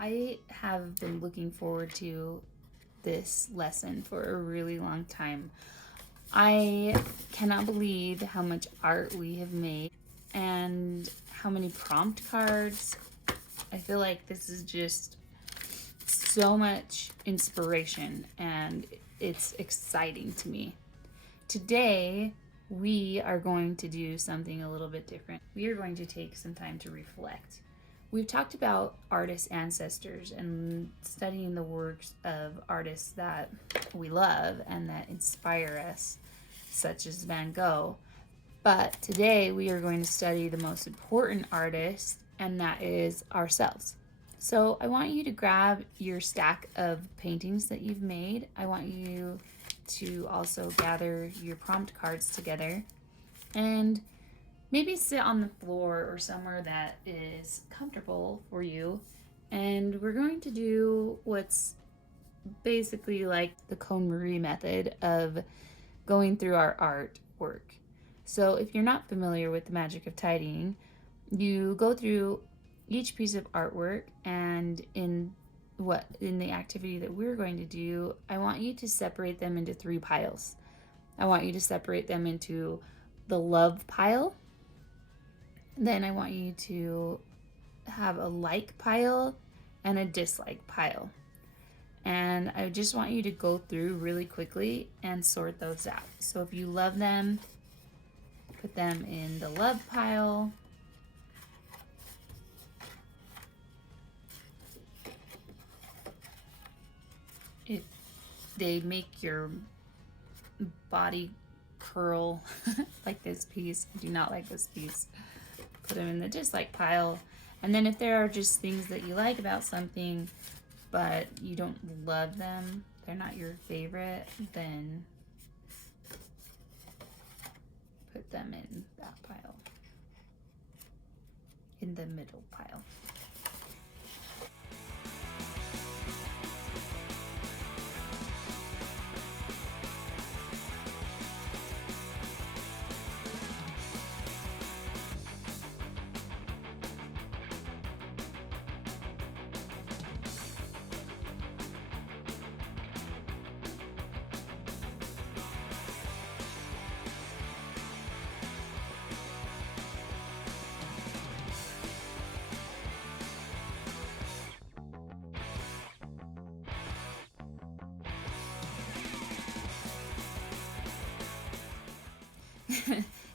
I have been looking forward to this lesson for a really long time. I cannot believe how much art we have made and how many prompt cards. I feel like this is just so much inspiration and it's exciting to me. Today, we are going to do something a little bit different. We are going to take some time to reflect. We've talked about artists' ancestors and studying the works of artists that we love and that inspire us, such as Van Gogh. But today we are going to study the most important artist, and that is ourselves. So I want you to grab your stack of paintings that you've made. I want you to also gather your prompt cards together and maybe sit on the floor or somewhere that is comfortable for you. And we're going to do what's basically like the Cone Marie method of going through our artwork. So if you're not familiar with the magic of tidying, you go through each piece of artwork, and in the activity that we're going to do, I want you to separate them into 3 piles. I want you to separate them into the love pile. Then I want you to have a like pile and a dislike pile. And I just want you to go through really quickly and sort those out. So if you love them, put them in the love pile. If they make your body curl like this piece, I do not like this piece, put them in the dislike pile. And then if there are just things that you like about something but you don't love them, they're not your favorite, then put them in that pile, in the middle pile.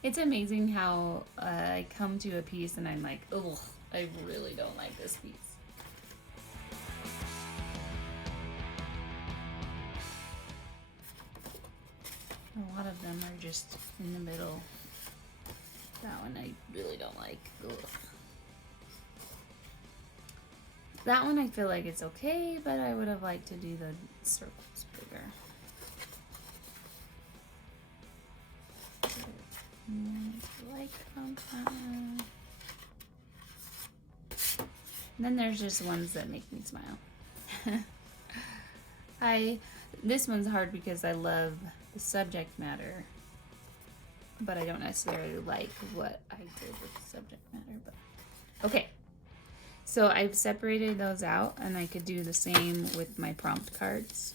It's amazing how I come to a piece and I'm like, oh, I really don't like this piece. A lot of them are just in the middle. That one I really don't like. Ugh. That one I feel like it's okay, but I would have liked to do the circles bigger. Like and then there's just ones that make me smile. This one's hard because I love the subject matter, but I don't necessarily like what I did with the subject matter. But okay, so I've separated those out, and I could do the same with my prompt cards.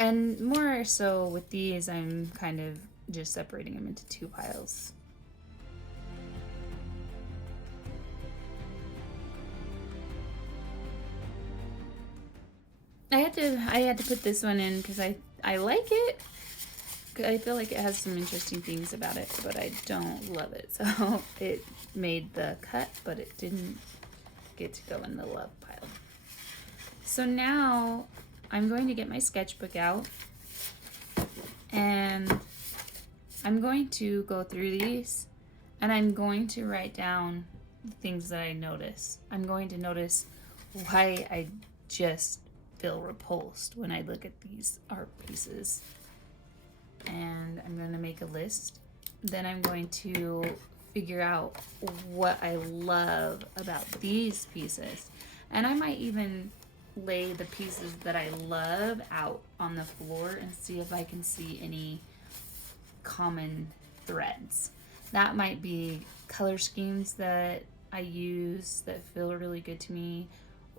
And more so with these, I'm kind of just separating them into 2 piles. I had to put this one in because I like it. I feel like it has some interesting things about it, but I don't love it. So it made the cut, but it didn't get to go in the love pile. So now I'm going to get my sketchbook out, and I'm going to go through these, and I'm going to write down the things that I notice. I'm going to notice why I just feel repulsed when I look at these art pieces. And I'm going to make a list. Then I'm going to figure out what I love about these pieces. And I might even lay the pieces that I love out on the floor and see if I can see any common threads. that might be color schemes that I use that feel really good to me,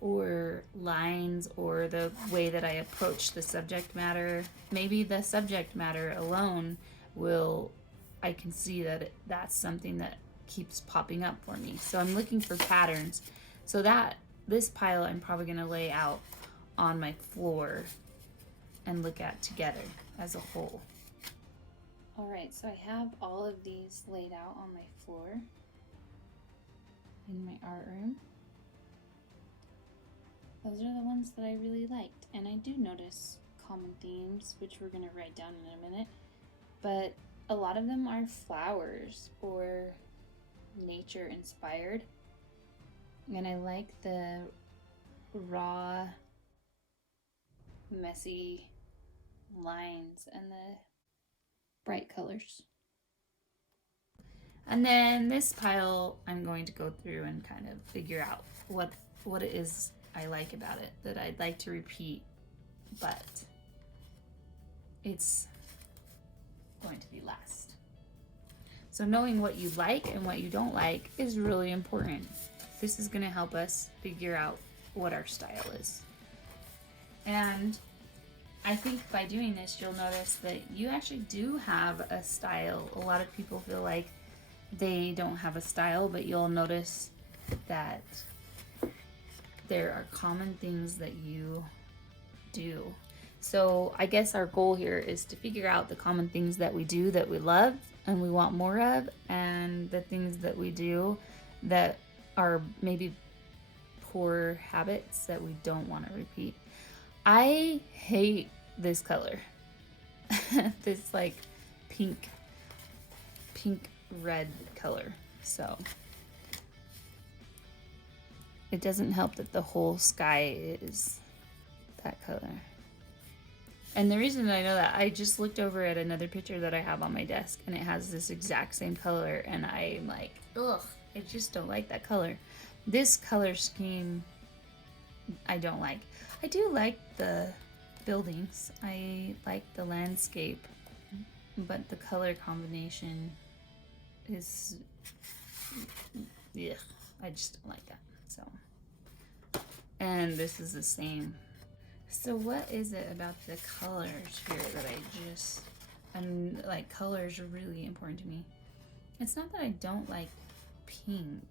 or lines, or the way that I approach the subject matter. Maybe the subject matter alone will, I can see that that's something that keeps popping up for me. So I'm looking for patterns. So that this pile I'm probably going to lay out on my floor and look at together as a whole. All right, so I have all of these laid out on my floor in my art room. Those are the ones that I really liked, and I do notice common themes, which we're going to write down in a minute, but a lot of them are flowers or nature inspired, and I like the raw, messy lines and the bright colors. And then this pile, I'm going to go through and kind of figure out what it is I like about it, that I'd like to repeat, but it's going to be last. So knowing what you like and what you don't like is really important. This is going to help us figure out what our style is. And I think by doing this, you'll notice that you actually do have a style. A lot of people feel like they don't have a style, but you'll notice that there are common things that you do. So I guess our goal here is to figure out the common things that we do that we love and we want more of, and the things that we do that are maybe poor habits that we don't want to repeat. I hate this color. This like pink red color. So it doesn't help that the whole sky is that color. And the reason that I know that, I just looked over at another picture that I have on my desk, and it has this exact same color, and I'm like, ugh, I just don't like that color. This color scheme I don't like. I do like the buildings. I like the landscape, but the color combination is, yeah, I just don't like that. So, and this is the same. So what is it about the colors here that and like colors are really important to me. It's not that I don't like pink.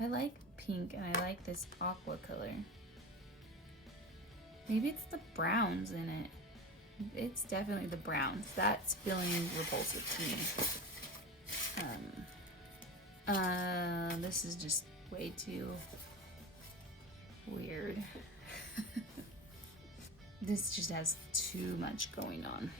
I like pink and I like this aqua color. Maybe it's the browns in it. It's definitely the browns. That's feeling repulsive to me. This is just way too weird. This just has too much going on.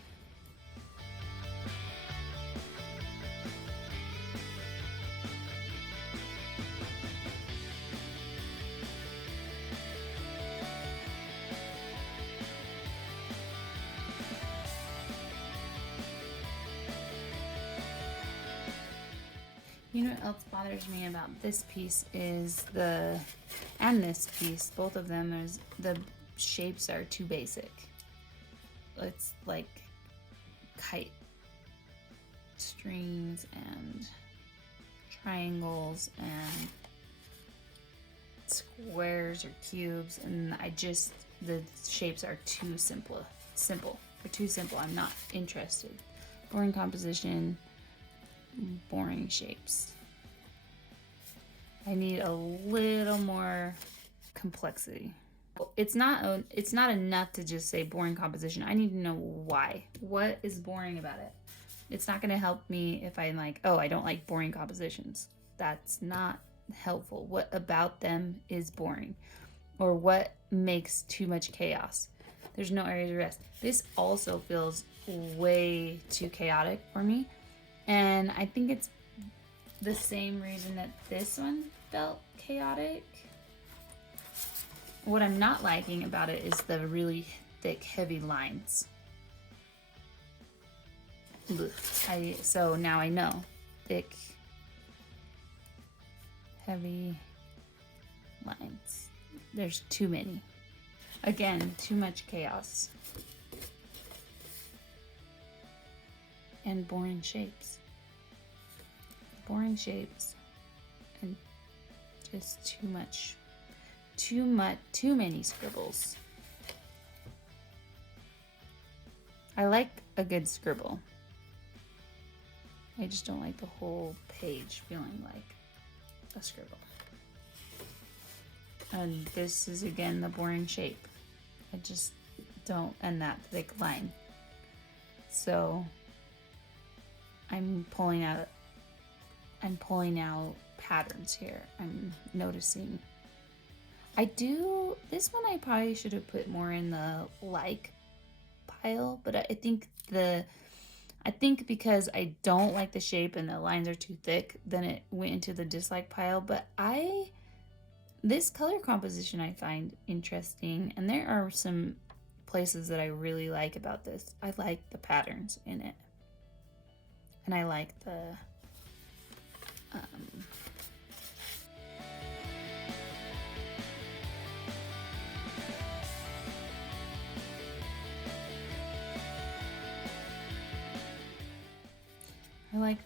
You know what else bothers me about this piece is and this piece, both of them, is the shapes are too basic. It's like kite strings and triangles and squares or cubes, and the shapes are too simple. They're too simple. I'm not interested. Boring composition, boring shapes. I need a little more complexity. It's not enough to just say boring composition. I need to know why. What is boring about it? It's not going to help me if I'm like, oh, I don't like boring compositions. That's not helpful. What about them is boring? Or what makes too much chaos? There's no area to rest. This also feels way too chaotic for me. And I think it's the same reason that this one felt chaotic. What I'm not liking about it is the really thick, heavy lines. So now I know. Thick, heavy lines. There's too many. Again, too much chaos. And boring shapes. boring shapes and just too many scribbles. I like a good scribble. I just don't like the whole page feeling like a scribble. And this is again the boring shape. I just don't, and that thick line. So I'm pulling out patterns here. I'm noticing. This one I probably should have put more in the like pile, but I think because I don't like the shape and the lines are too thick, then it went into the dislike pile. But this color composition I find interesting, and there are some places that I really like about this. I like the patterns in it, and I like the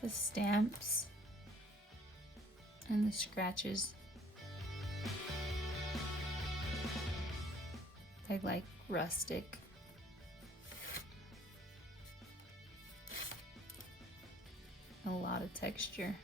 stamps and the scratches. I like rustic. A lot of texture.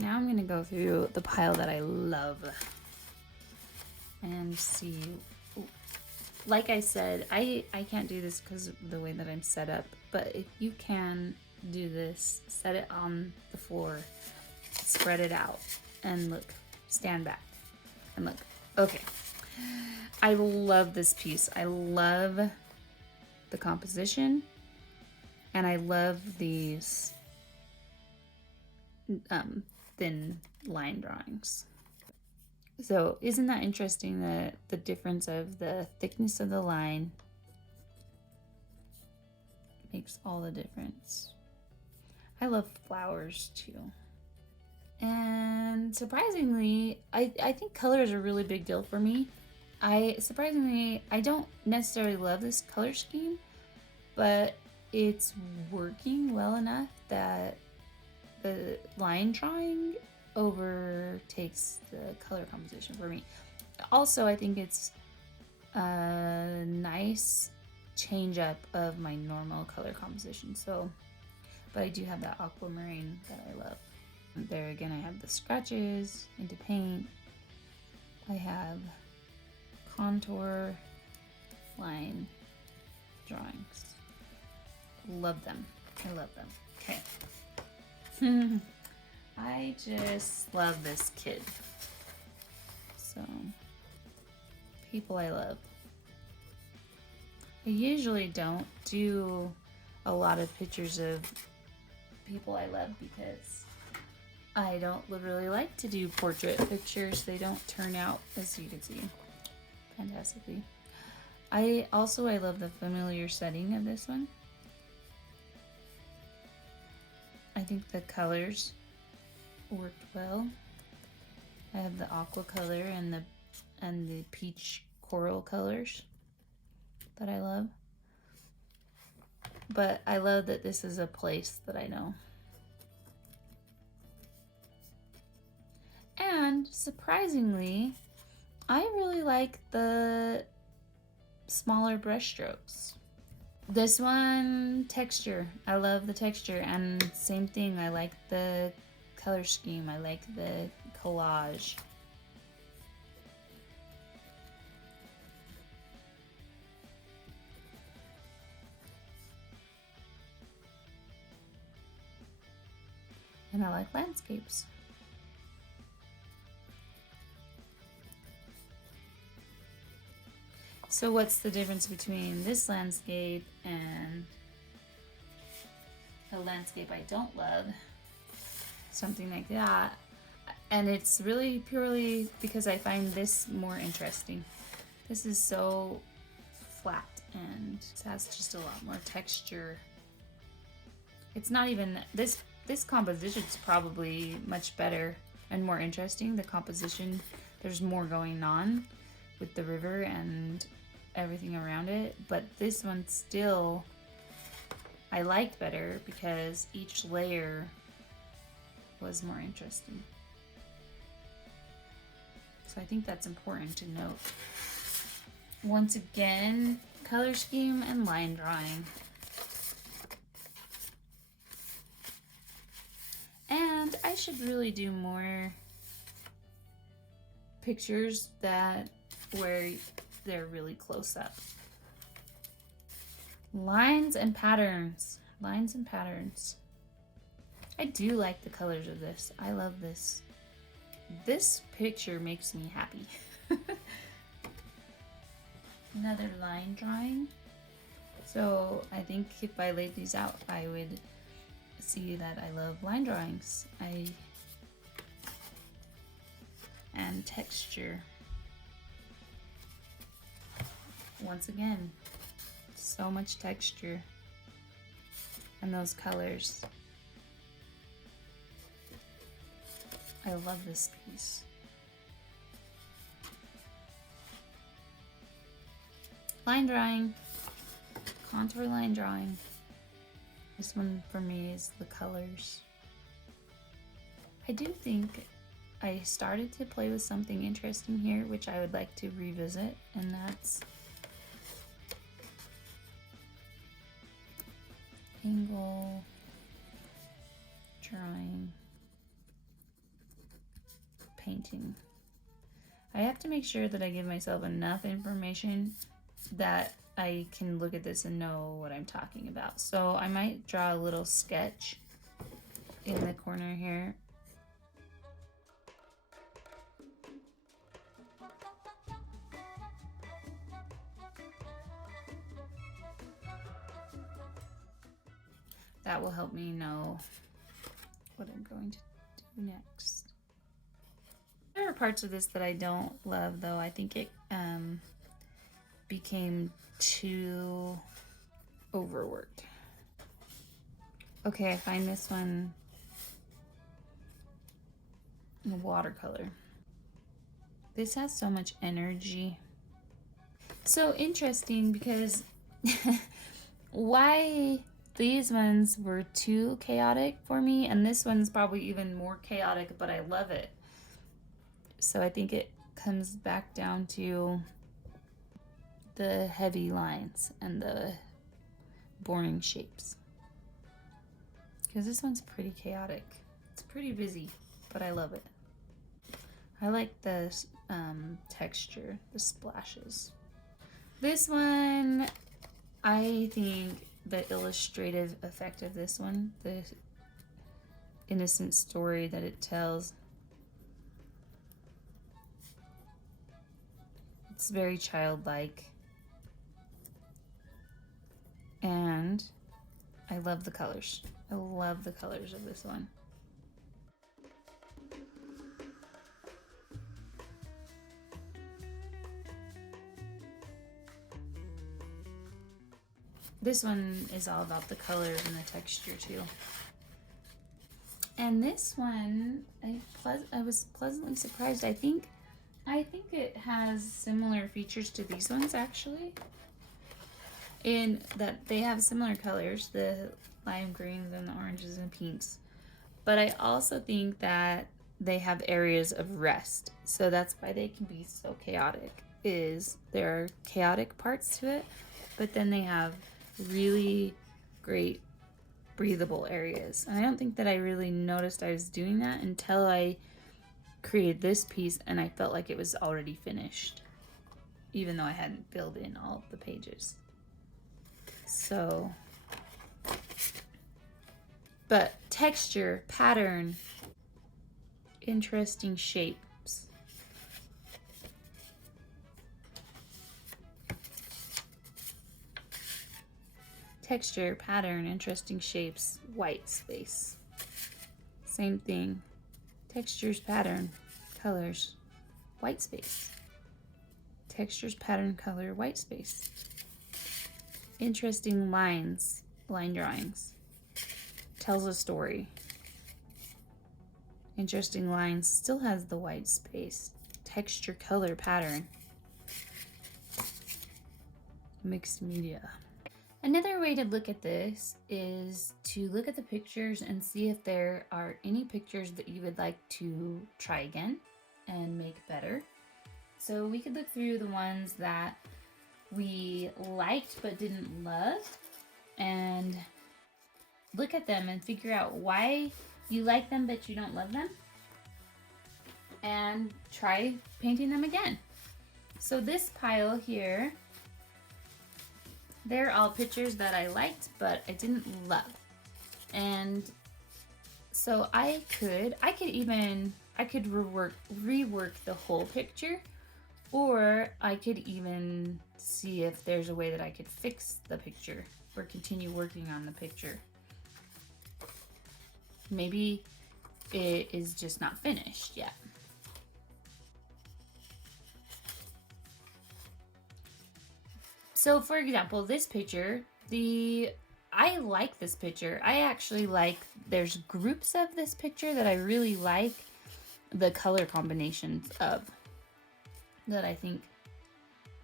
Now I'm going to go through the pile that I love and see. Like I said, I can't do this because of the way that I'm set up, but if you can do this, set it on the floor, spread it out, and look, stand back, and look. Okay. I love this piece. I love the composition, and I love these thin line drawings. So isn't that interesting, that the difference of the thickness of the line makes all the difference. I love flowers too. And surprisingly, I think color is a really big deal for me. I don't necessarily love this color scheme, but it's working well enough that the line drawing overtakes the color composition for me. Also, I think it's a nice change up of my normal color composition. So, but I do have that aquamarine that I love. There again, I have the scratches into paint. I have contour line drawings. Love them. I love them. Okay. I just love this kid. So, people I love. I usually don't do a lot of pictures of people I love because I don't really like to do portrait pictures. They don't turn out, as you can see, fantastically. I love the familiar setting of this one. I think the colors worked well. I have the aqua color and the peach coral colors that I love. But I love that this is a place that I know. And surprisingly, I really like the smaller brush strokes. This one, texture. I love the texture, and same thing, I like the color scheme. I like the collage. And I like landscapes. So what's the difference between this landscape and a landscape I don't love? Something like that. And it's really purely because I find this more interesting. This is so flat and it has just a lot more texture. It's not even, this This composition is probably much better and more interesting. The composition, there's more going on with the river and everything around it, but this one still I liked better because each layer was more interesting. So I think that's important to note. Once again, color scheme and line drawing. And I should really do more pictures that where they're really close up. Lines and patterns. Lines and patterns. I do like the colors of this. I love this. This picture makes me happy. Another line drawing. So I think if I laid these out, I would see that I love line drawings. And texture. Once again, so much texture. And those colors. I love this piece. Line drawing, contour line drawing. This one for me is the colors. I do think I started to play with something interesting here, which I would like to revisit, and that's angle drawing. Painting. I have to make sure that I give myself enough information that I can look at this and know what I'm talking about. So I might draw a little sketch in the corner here. That will help me know what I'm going to do next. There are parts of this that I don't love, though. I think it became too overworked. Okay, I find this one in watercolor. This has so much energy. So interesting because why these ones were too chaotic for me, and this one's probably even more chaotic, but I love it. So I think it comes back down to the heavy lines and the boring shapes. Because this one's pretty chaotic. It's pretty busy, but I love it. I like the texture, the splashes. This one, I think the illustrative effect of this one, the innocent story that it tells, it's very childlike. And I love the colors. I love the colors of this one. This one is all about the colors and the texture too. And this one, I was pleasantly surprised. I think it has similar features to these ones actually, in that they have similar colors, the lime greens and the oranges and pinks. But I also think that they have areas of rest. So that's why they can be so chaotic, is there are chaotic parts to it, but then they have really great breathable areas. And I don't think that I really noticed I was doing that until I created this piece and I felt like it was already finished, even though I hadn't filled in all of the pages. So, but texture, pattern, interesting shapes. Texture, pattern, interesting shapes, white space. Same thing. Textures, pattern, colors, white space. Textures, pattern, color, white space. Interesting lines, line drawings. Tells a story. Interesting lines. Still has the white space. Texture color pattern. Mixed media. Another way to look at this is to look at the pictures and see if there are any pictures that you would like to try again and make better. So we could look through the ones that we liked but didn't love and look at them and figure out why you like them but you don't love them, and try painting them again. So this pile here, they're all pictures that I liked but I didn't love. And so I could rework the whole picture, or I could even see if there's a way that I could fix the picture or continue working on the picture. Maybe it is just not finished yet. So for example, this picture, I like this picture. I actually like, there's groups of this picture that I really like the color combinations of, that I think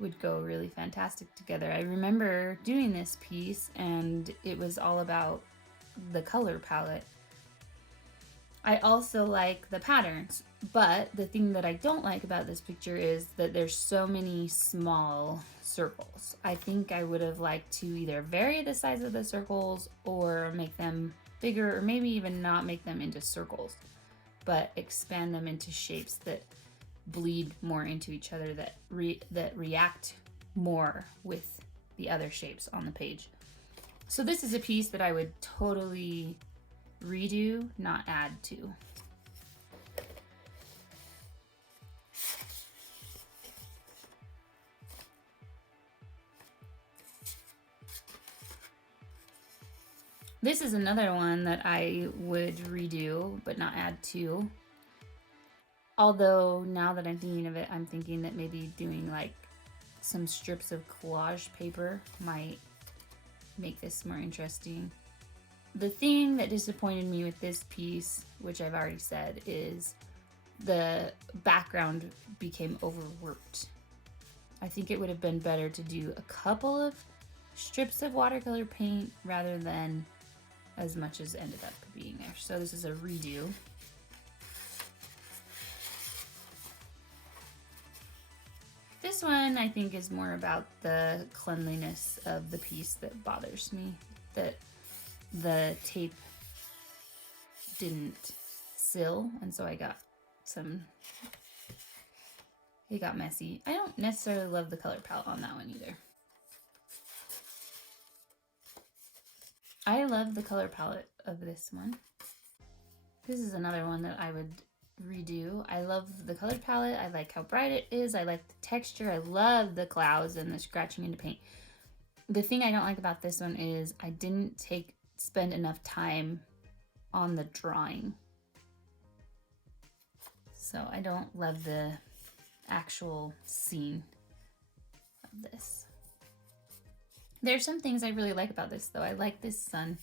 would go really fantastic together. I remember doing this piece and it was all about the color palette. I also like the patterns, but the thing that I don't like about this picture is that there's so many small circles. I think I would have liked to either vary the size of the circles or make them bigger, or maybe even not make them into circles, but expand them into shapes that bleed more into each other, that react more with the other shapes on the page. So this is a piece that I would totally redo, not add to. This is another one that I would redo, but not add to. Although now that I'm thinking of it, I'm thinking that maybe doing like some strips of collage paper might make this more interesting. The thing that disappointed me with this piece, which I've already said, is the background became overworked. I think it would have been better to do a couple of strips of watercolor paint rather than as much as ended up being there. So this is a redo. This one I think is more about the cleanliness of the piece that bothers me, that the tape didn't seal, and so I got it got messy. I don't necessarily love the color palette on that one either. I love the color palette of this one. This is another one that I would redo. I love the color palette. I like how bright it is. I like the texture. I love the clouds and the scratching into paint. The thing I don't like about this one is I didn't spend enough time on the drawing. So I don't love the actual scene of this. There's some things I really like about this though. I like this sun.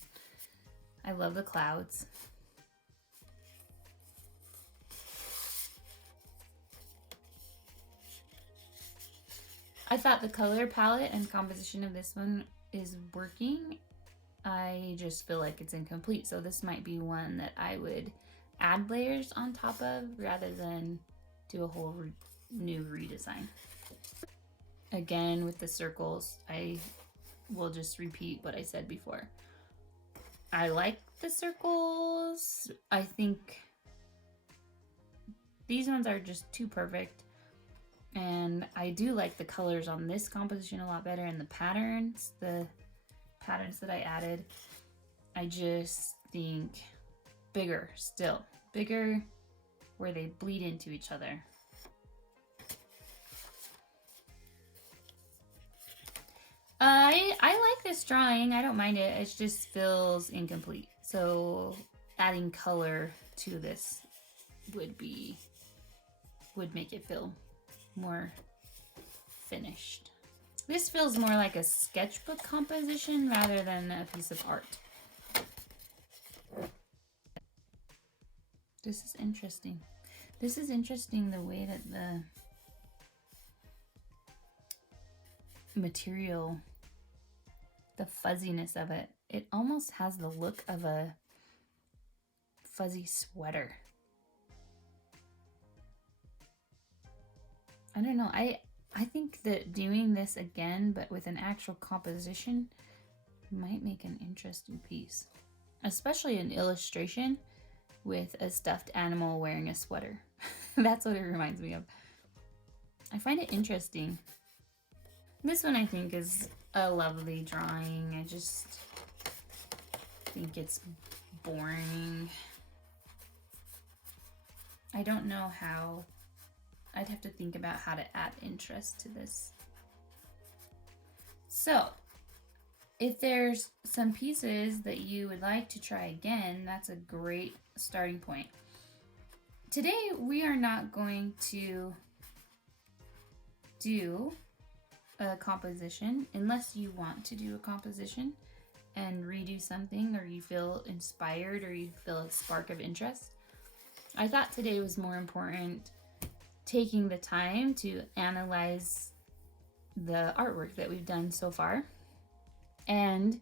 I love the clouds. I thought the color palette and composition of this one is working. I just feel like it's incomplete. So this might be one that I would add layers on top of rather than do a whole new redesign. Again, with the circles, I will just repeat what I said before. I like the circles. I think these ones are just too perfect. And I do like the colors on this composition a lot better, and the patterns that I added. I just think bigger still. Bigger where they bleed into each other. I like this drawing. I don't mind it. It just feels incomplete. So adding color to this would make it feel more finished. This feels more like a sketchbook composition rather than a piece of art. This is interesting. This is interesting, the way that the material, the fuzziness of it, it almost has the look of a fuzzy sweater. I don't know. I think that doing this again, but with an actual composition, might make an interesting piece, especially an illustration with a stuffed animal wearing a sweater. That's what it reminds me of. I find it interesting. This one I think is a lovely drawing. I just think it's boring. I don't know how. I'd have to think about how to add interest to this. So, if there's some pieces that you would like to try again, that's a great starting point. Today, we are not going to do a composition unless you want to do a composition and redo something, or you feel inspired, or you feel a spark of interest. I thought today was more important taking the time to analyze the artwork that we've done so far. And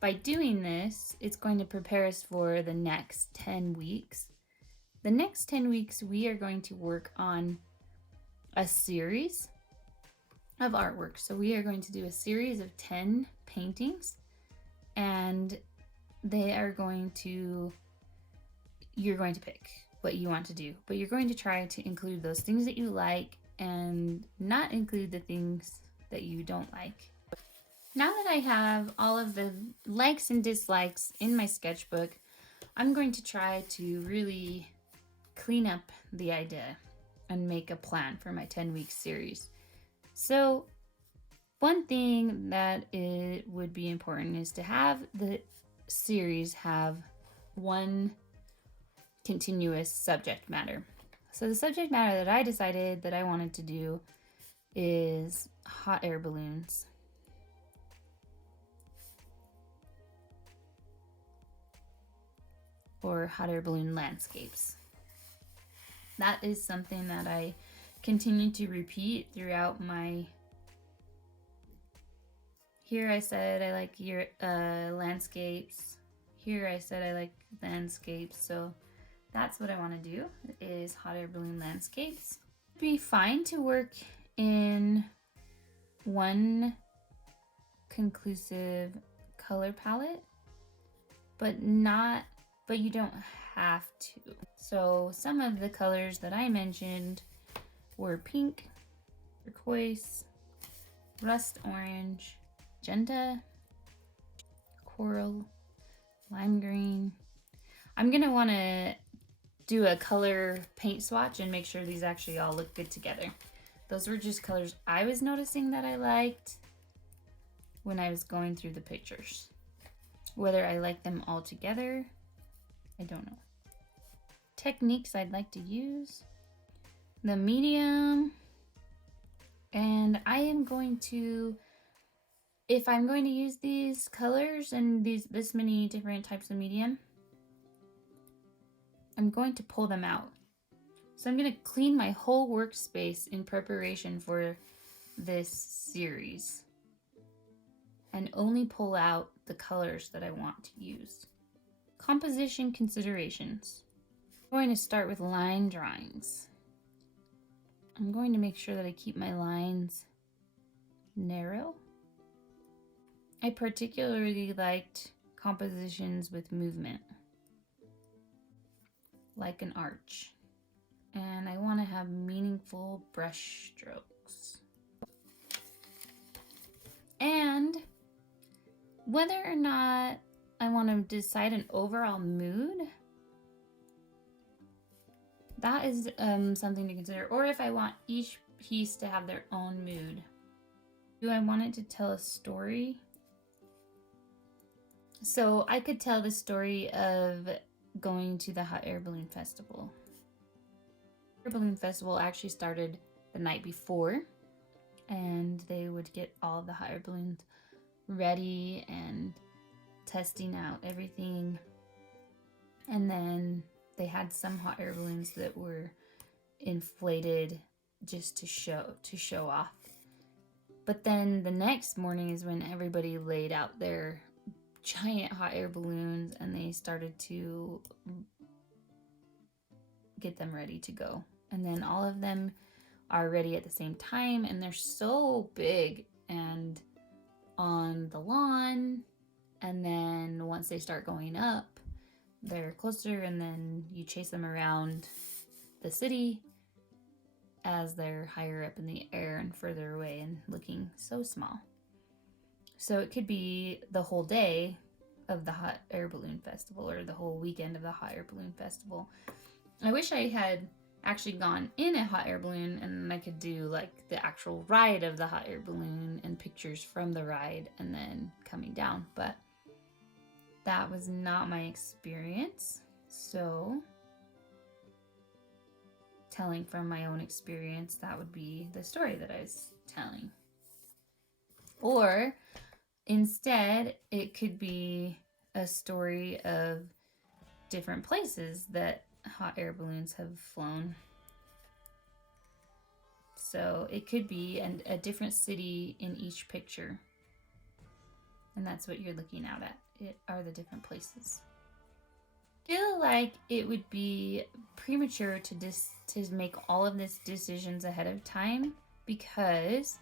by doing this, it's going to prepare us for the next 10 weeks. The next 10 weeks, we are going to work on a series of artwork. So we are going to do a series of 10 paintings, and they are going to, you're going to pick what you want to do, but you're going to try to include those things that you like and not include the things that you don't like. Now that I have all of the likes and dislikes in my sketchbook, I'm going to try to really clean up the idea and make a plan for my 10-week series. So one thing that it would be important is to have the series have one continuous subject matter. So the subject matter that I decided that I wanted to do is hot air balloons. Or hot air balloon landscapes. That is something that I continue to repeat throughout my... Here I said I like your landscapes. Here I said I like landscapes. So that's what I want to do, is hot air balloon landscapes. It'd be fine to work in one conclusive color palette, but you don't have to. So some of the colors that I mentioned were pink, turquoise, rust orange, magenta, coral, lime green. I'm gonna want to do a color paint swatch and make sure these actually all look good together. Those were just colors I was noticing that I liked when I was going through the pictures. Whether I like them all together, I don't know. Techniques I'd like to use: the medium, and I am going to, if I'm going to use these colors and this many different types of medium, I'm going to pull them out. So I'm going to clean my whole workspace in preparation for this series and only pull out the colors that I want to use. Composition considerations. I'm going to start with line drawings. I'm going to make sure that I keep my lines narrow. I particularly liked compositions with movement, like an arch. And I want to have meaningful brush strokes. And whether or not I want to decide an overall mood, that is something to consider. Or if I want each piece to have their own mood. Do I want it to tell a story? So I could tell the story of going to the Hot Air Balloon Festival. The Balloon Festival actually started the night before, and they would get all the hot air balloons ready and testing out everything. And then They had some hot air balloons that were inflated just to show off. But then the next morning is when everybody laid out their giant hot air balloons and they started to get them ready to go. And then all of them are ready at the same time, and they're so big and on the lawn. And then once they start going up, they're closer, and then you chase them around the city as they're higher up in the air and further away and looking so small. So it could be the whole day of the hot air balloon festival, or the whole weekend of the hot air balloon festival. I wish I had actually gone in a hot air balloon and I could do like the actual ride of the hot air balloon and pictures from the ride and then coming down, but that was not my experience. So telling from my own experience, that would be the story that I was telling. Or instead, it could be a story of different places that hot air balloons have flown. So it could be a different city in each picture. And that's what you're looking out at. It are the different places. I feel like it would be premature to make all of these decisions ahead of time, because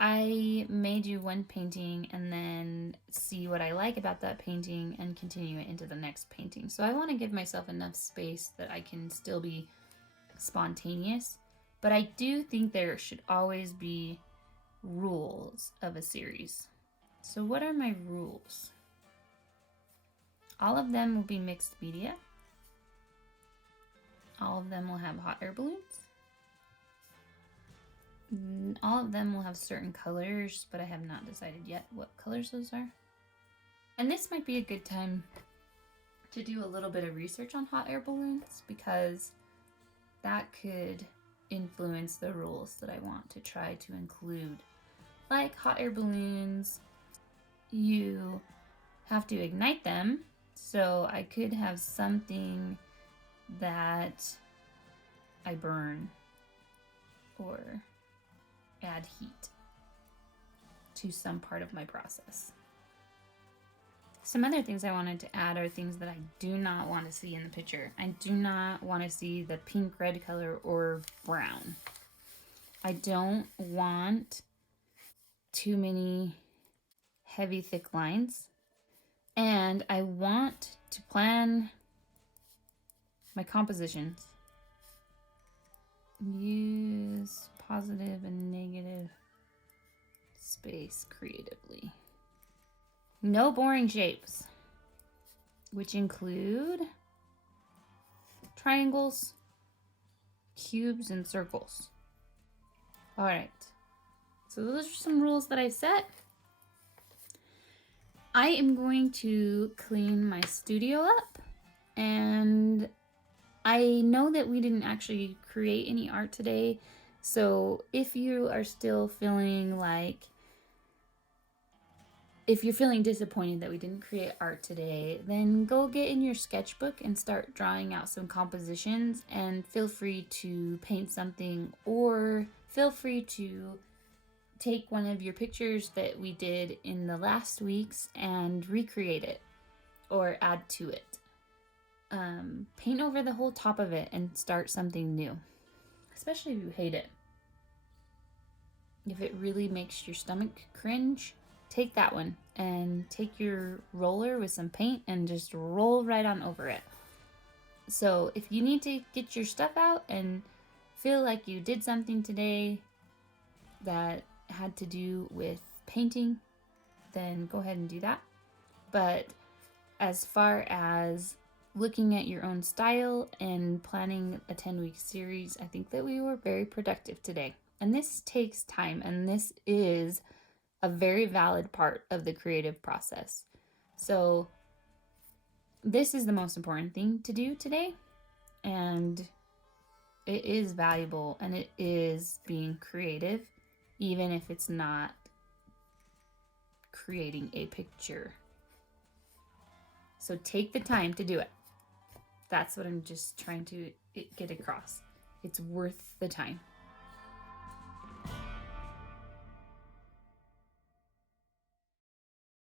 I may do one painting and then see what I like about that painting and continue it into the next painting. So I want to give myself enough space that I can still be spontaneous. But I do think there should always be rules of a series. So what are my rules? All of them will be mixed media. All of them will have hot air balloons. All of them will have certain colors, but I have not decided yet what colors those are. And this might be a good time to do a little bit of research on hot air balloons, because that could influence the rules that I want to try to include. Like hot air balloons, you have to ignite them, so I could have something that I burn or add heat to some part of my process. Some other things I wanted to add are things that I do not want to see in the picture. I do not want to see the pink, red color, or brown. I don't want too many heavy, thick lines. And I want to plan my compositions. Use positive and negative space creatively. No boring shapes, which include triangles, cubes, and circles. All right, so those are some rules that I set. I am going to clean my studio up, and I know that we didn't actually create any art today, so if you are still feeling like, if you're feeling disappointed that we didn't create art today, then go get in your sketchbook and start drawing out some compositions, and feel free to paint something, or feel free to take one of your pictures that we did in the last weeks and recreate it or add to it. Paint over the whole top of it and start something new, especially if you hate it. If it really makes your stomach cringe, take that one and take your roller with some paint and just roll right on over it. So if you need to get your stuff out and feel like you did something today that had to do with painting, then go ahead and do that. But as far as looking at your own style and planning a 10-week series, I think that we were very productive today. And this takes time, and this is a very valid part of the creative process. So this is the most important thing to do today, and it is valuable, and it is being creative, even if it's not creating a picture. So take the time to do it. That's what I'm just trying to get across. It's worth the time.